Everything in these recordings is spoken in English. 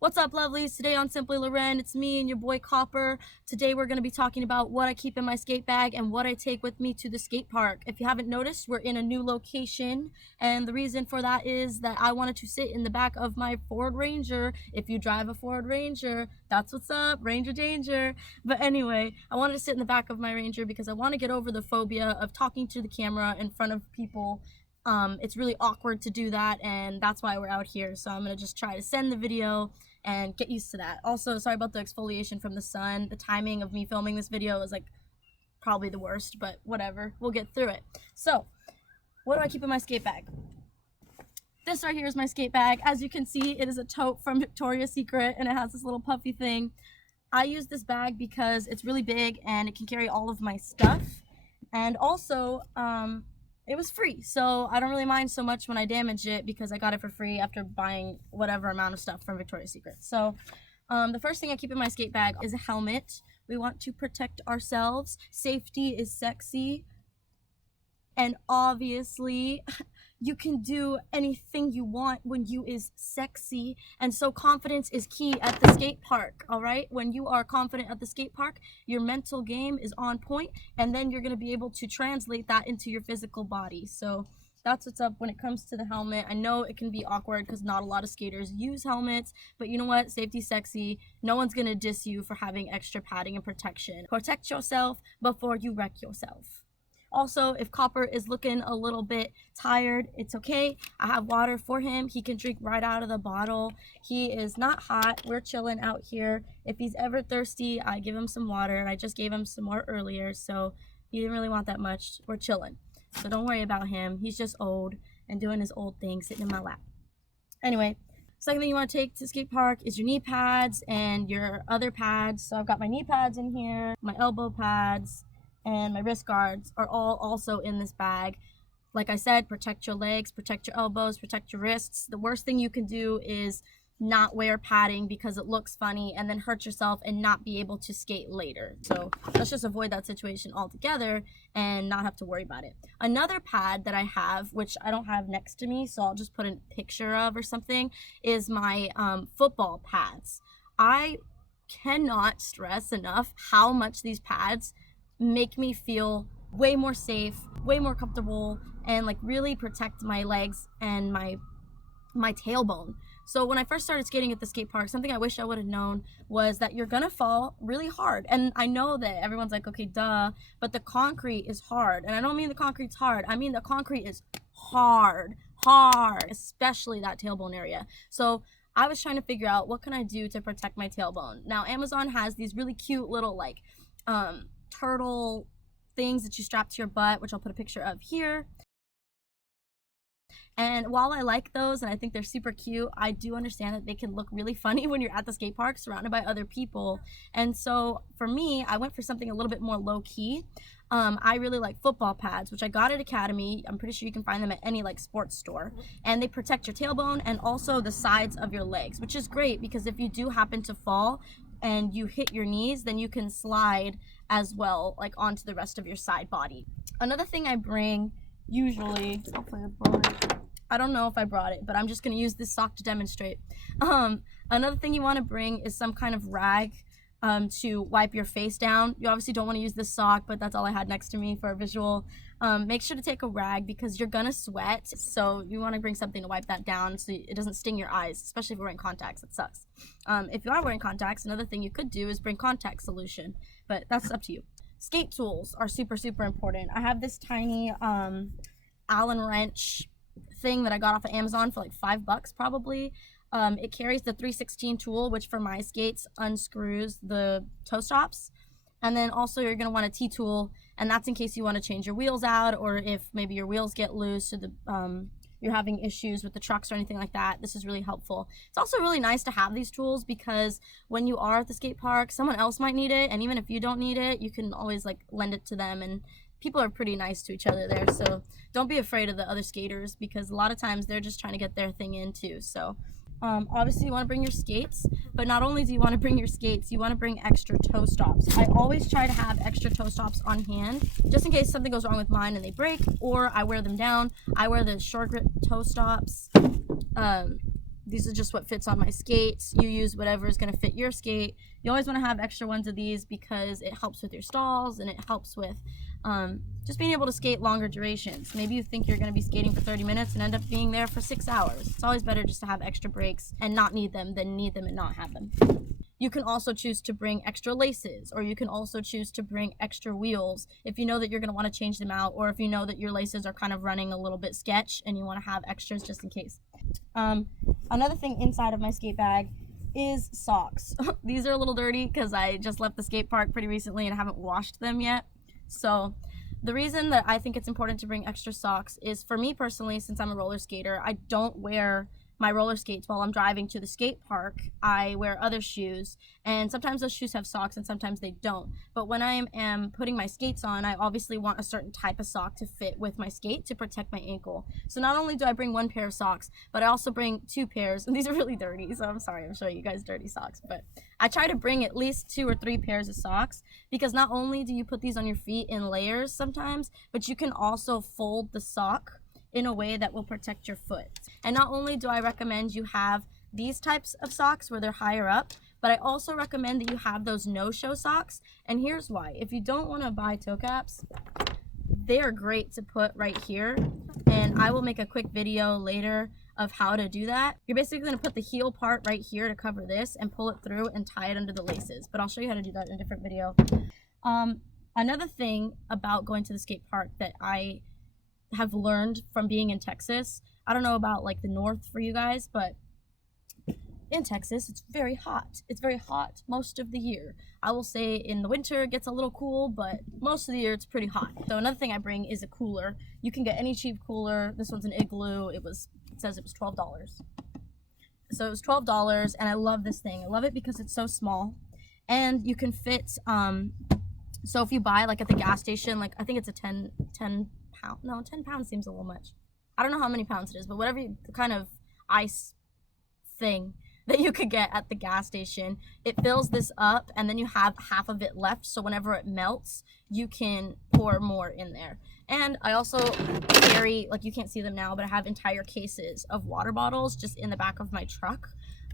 What's up, lovelies? Today on SimplyLoren, it's me and your boy Copper. Today we're going to be talking about what I keep in my skate bag and what I take with me to the skate park. If you haven't noticed, we're in a new location, and the reason for that is that I wanted to sit in the back of my Ford Ranger. If you drive a Ford Ranger, that's what's up, Ranger danger. But anyway, I wanted to sit in the back of my Ranger because I want to get over the phobia of talking to the camera in front of people. It's really awkward to do that, and that's why we're out here. So I'm going to just try to send the video and get used to that. Also, sorry about the exfoliation from the sun. The timing of me filming this video is like probably the worst, but whatever, we'll get through it. So what do I keep in my skate bag? This right here is my skate bag. As you can see, it is a tote from Victoria's Secret, and it has this little puffy thing. I use this bag because it's really big and it can carry all of my stuff, and also it was free, so I don't really mind so much when I damage it because I got it for free after buying whatever amount of stuff from Victoria's Secret. So the first thing I keep in my skate bag is a helmet. We want to protect ourselves. Safety is sexy, and obviously you can do anything you want when you is sexy, and so confidence is key at the skate park. All right, when you are confident at the skate park, your mental game is on point, and then you're going to be able to translate that into your physical body. So that's what's up when it comes to the helmet. I know it can be awkward because not a lot of skaters use helmets, but you know what, safety's sexy. No one's going to diss you for having extra padding and protection. Protect yourself before you wreck yourself. Also, if Copper is looking a little bit tired, it's okay. I have water for him. He can drink right out of the bottle. He is not hot. We're chilling out here. If he's ever thirsty, I give him some water. I just gave him some more earlier, so he didn't really want that much. We're chilling. So don't worry about him. He's just old and doing his old thing, sitting in my lap. Anyway, second thing you want to take to skate park is your knee pads and your other pads. So I've got my knee pads in here, my elbow pads, and my wrist guards are all also in this bag. Like I said, protect your legs, protect your elbows, protect your wrists. The worst thing you can do is not wear padding because it looks funny and then hurt yourself and not be able to skate later. So let's just avoid that situation altogether and not have to worry about it. Another pad that I have, which I don't have next to me, so I'll just put a picture of or something, is my football pads. I cannot stress enough how much these pads make me feel way more safe, way more comfortable, and like really protect my legs and my tailbone. So when I first started skating at the skate park, something I wish I would have known was that you're gonna fall really hard. And I know that everyone's like, okay, duh, but the concrete is hard. And I don't mean the concrete's hard, I mean the concrete is hard, especially that tailbone area. So I was trying to figure out what can I do to protect my tailbone. Now Amazon has these really cute little like turtle things that you strap to your butt, which I'll put a picture of here. And while I like those and I think they're super cute, I do understand that they can look really funny when you're at the skate park surrounded by other people. And so for me, I went for something a little bit more low-key. I really like football pads, which I got at Academy. I'm pretty sure you can find them at any like sports store, and they protect your tailbone and also the sides of your legs, which is great because if you do happen to fall and you hit your knees, then you can slide as well, like onto the rest of your side body. Another thing I bring usually, hopefully I brought it. I don't know if I brought it, but I'm just gonna use this sock to demonstrate. Another thing you want to bring is some kind of rag to wipe your face down. You obviously don't want to use this sock, but that's all I had next to me for a visual. Make sure to take a rag because you're gonna sweat, so you want to bring something to wipe that down so it doesn't sting your eyes, especially if you're wearing contacts. It sucks. If you are wearing contacts, another thing you could do is bring contact solution, but that's up to you. Skate tools are super important. I have this tiny Allen wrench thing that I got off of Amazon for like $5 probably. It carries the 316 tool, which for my skates unscrews the toe stops. And then also you're going to want a T-tool, and that's in case you want to change your wheels out, or if maybe your wheels get loose, so you're having issues with the trucks or anything like that. This is really helpful. It's also really nice to have these tools because when you are at the skate park, someone else might need it, and even if you don't need it, you can always like lend it to them, and people are pretty nice to each other there, so don't be afraid of the other skaters because a lot of times they're just trying to get their thing in too. So obviously you want to bring your skates, but not only do you want to bring your skates, you want to bring extra toe stops. I always try to have extra toe stops on hand just in case something goes wrong with mine and they break, or I wear them down. I wear the short grip toe stops. these are just what fits on my skates. You use whatever is going to fit your skate. You always want to have extra ones of these because it helps with your stalls, and it helps with just being able to skate longer durations. Maybe you think you're going to be skating for 30 minutes and end up being there for 6 hours. It's always better just to have extra breaks and not need them than need them and not have them. You can also choose to bring extra laces, or you can also choose to bring extra wheels if you know that you're going to want to change them out, or if you know that your laces are kind of running a little bit sketch and you want to have extras just in case. Another thing inside of my skate bag is socks. These are a little dirty because I just left the skate park pretty recently and haven't washed them yet. So the reason that I think it's important to bring extra socks is, for me personally, since I'm a roller skater, I don't wear my roller skates while I'm driving to the skate park. I wear other shoes, and sometimes those shoes have socks and sometimes they don't. But when I am putting my skates on, I obviously want a certain type of sock to fit with my skate to protect my ankle. So not only do I bring one pair of socks, but I also bring 2 pairs, and these are really dirty, so I'm sorry I'm showing you guys dirty socks, but I try to bring at least 2 or 3 pairs of socks, because not only do you put these on your feet in layers sometimes, but you can also fold the sock in a way that will protect your foot. And not only do I recommend you have these types of socks where they're higher up, but I also recommend that you have those no-show socks. And here's why. If you don't want to buy toe caps, they are great to put right here, and I will make a quick video later of how to do that. You're basically going to put the heel part right here to cover this and pull it through and tie it under the laces, but I'll show you how to do that in a different video. Another thing about going to the skate park that I have learned from being in Texas, I don't know about like the north for you guys, but in Texas it's very hot. It's very hot most of the year. I will say in the winter it gets a little cool, but most of the year it's pretty hot. So another thing I bring is a cooler. You can get any cheap cooler. This one's an Igloo. It says it was $12. So it was $12, and I love this thing. I love it because it's so small, and you can fit so if you buy like at the gas station, like I think it's a 10 pounds seems a little much. I don't know how many pounds it is, but whatever kind of ice thing that you could get at the gas station, it fills this up, and then you have half of it left, so whenever it melts you can pour more in there. And I also carry, like you can't see them now, but I have entire cases of water bottles just in the back of my truck.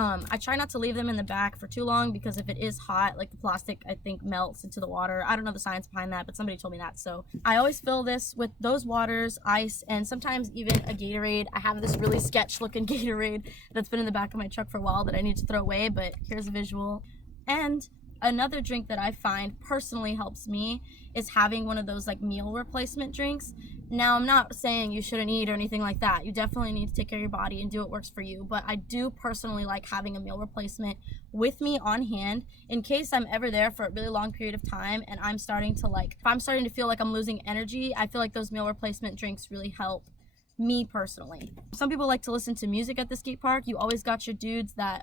I try not to leave them in the back for too long, because if it is hot, like the plastic I think melts into the water. I don't know the science behind that, but somebody told me that. So I always fill this with those waters, ice, and sometimes even a Gatorade. I have this really sketch looking Gatorade that's been in the back of my truck for a while that I need to throw away, but here's a visual. And another drink that I find personally helps me is having one of those like meal replacement drinks. Now, I'm not saying you shouldn't eat or anything like that. You definitely need to take care of your body and do what works for you. But I do personally like having a meal replacement with me on hand in case I'm ever there for a really long period of time and I'm starting to if I'm starting to feel like I'm losing energy. I feel like those meal replacement drinks really help me personally. Some people like to listen to music at the skate park. You always got your dudes that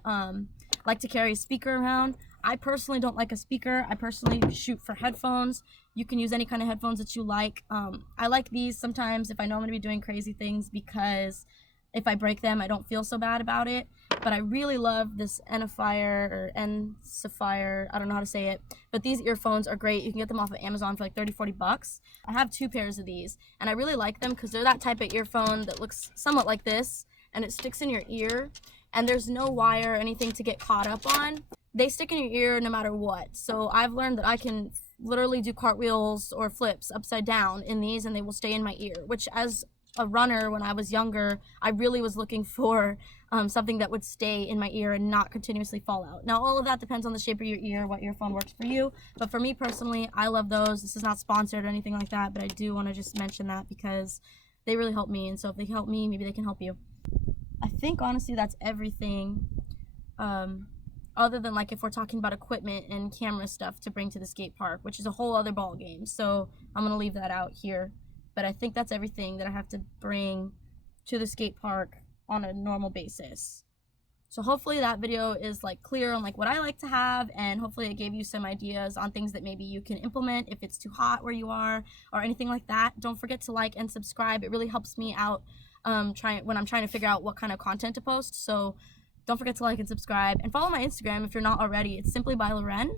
like to carry a speaker around. I personally don't like a speaker. I personally shoot for headphones. You can use any kind of headphones that you like. I like these sometimes if I know I'm going to be doing crazy things, because if I break them, I don't feel so bad about it. But I really love this Sapphire, I don't know how to say it, but these earphones are great. You can get them off of Amazon for like 30-40 bucks. I have 2 pairs of these, and I really like them because they're that type of earphone that looks somewhat like this, and it sticks in your ear, and there's no wire or anything to get caught up on. They stick in your ear no matter what. So I've learned that I can literally do cartwheels or flips upside down in these, and they will stay in my ear, which as a runner when I was younger, I really was looking for something that would stay in my ear and not continuously fall out. Now, all of that depends on the shape of your ear, what earphone works for you. But for me personally, I love those. This is not sponsored or anything like that, but I do want to just mention that because they really help me. And so if they help me, maybe they can help you. I think honestly that's everything. Other than like if we're talking about equipment and camera stuff to bring to the skate park, which is a whole other ball game. So I'm going to leave that out here. But I think that's everything that I have to bring to the skate park on a normal basis. So hopefully that video is like clear on like what I like to have, and hopefully it gave you some ideas on things that maybe you can implement if it's too hot where you are or anything like that. Don't forget to like and subscribe. It really helps me out when I'm trying to figure out what kind of content to post. So don't forget to like and subscribe, and follow my Instagram if you're not already. It's SimplyLoren.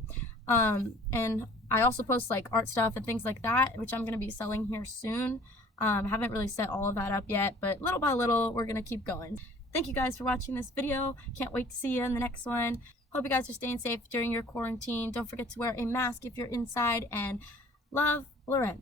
And I also post like art stuff and things like that, which I'm going to be selling here soon. Haven't really set all of that up yet, but little by little, we're going to keep going. thank you guys for watching this video. Can't wait to see you in the next one. Hope you guys are staying safe during your quarantine. Don't forget to wear a mask if you're inside, and love, Loren.